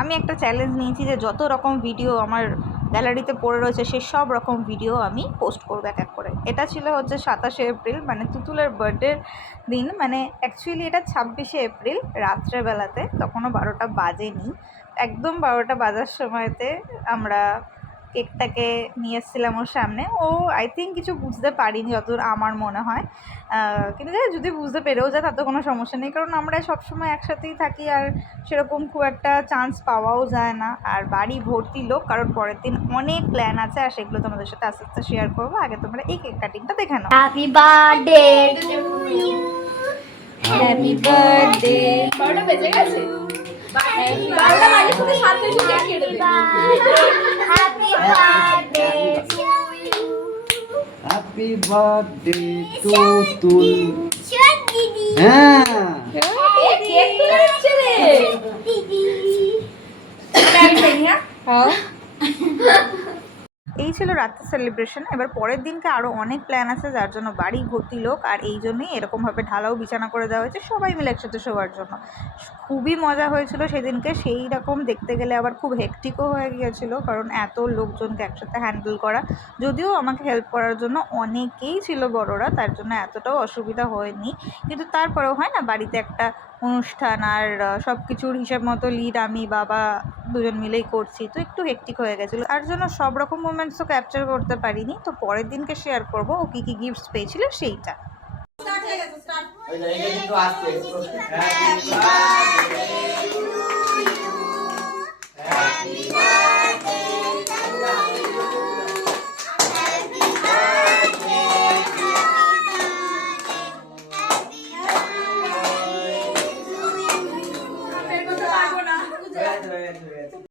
আমি একটা চ্যালেঞ্জ নিয়েছি যে যত রকম ভিডিও আমার গ্যালারিতে পড়ে রয়েছে সে সব রকম ভিডিও আমি পোস্ট করবো এক এক করে। এটা ছিল হচ্ছে 27শে এপ্রিল, মানে তুতুলের বার্থডের দিন। মানে অ্যাকচুয়ালি এটা 26শে এপ্রিল রাত্রেবেলাতে, তখনও 12টা বাজেনি। একদম 12টা বাজার সময়তে আমরা কেকটাকে নিয়ে এসেছিলাম ওর সামনে। ও আই থিঙ্ক কিছু বুঝতে পারিনি যতদূর আমার মনে হয়, কিন্তু যদি বুঝতে পেরেও যায় তাতে কোনো সমস্যা নেই, কারণ আমরা সবসময় একসাথেই থাকি আর সেরকম খুব একটা চান্স পাওয়াও যায় না। আর বাড়ি ভর্তি লোক, কারণ পরের দিন অনেক প্ল্যান আছে আর সেগুলো তোমাদের সাথে আস্তে আস্তে শেয়ার করবো। আগে তোমরা এই কেক কাটিংটা দেখে নাও। Happy birthday to you, happy birthday. 12টা বেজে গেছে, 12টা বাজে শুধু 7 মিনিট কেক কেটে দেব। Happy birthday to you, happy birthday to তুল। হ্যাঁ কেক তুলে দিচ্ছে রে দিদি। এই ছিল রাতের সেলিব্রেশন। এবার পরের দিনকে আরও অনেক প্ল্যান আছে, যার জন্য বাড়ি ভর্তি লোক, আর এই জন্যই এরকমভাবে ঢালাও বিছানা করে দেওয়া হয়েছে সবাই মিলে একসাথে শোয়ার জন্য। খুবই মজা হয়েছিল সেদিনকে। সেই রকম দেখতে গেলে আবার খুব হেক্টিকও হয়ে গিয়েছিলো, কারণ এত লোকজনকে একসাথে হ্যান্ডেল করা। যদিও আমাকে হেল্প করার জন্য অনেকেই ছিল বড়রা, তার জন্য এতটাও অসুবিধা হয়নি, কিন্তু তারপরেও হয় না বাড়িতে একটা অনুষ্ঠান, আর সব কিছুর হিসাব মতো লিড আমি বাবা দুজন মিলেই করছি, তো একটু হেক্টিক হয়ে গেছিলো। তার জন্য সব রকম মোমেন্টস তো ক্যাপচার করতে পারিনি, তো পরের দিনকে শেয়ার করবো ও কী কী গিফটস পেয়েছিল সেইটা।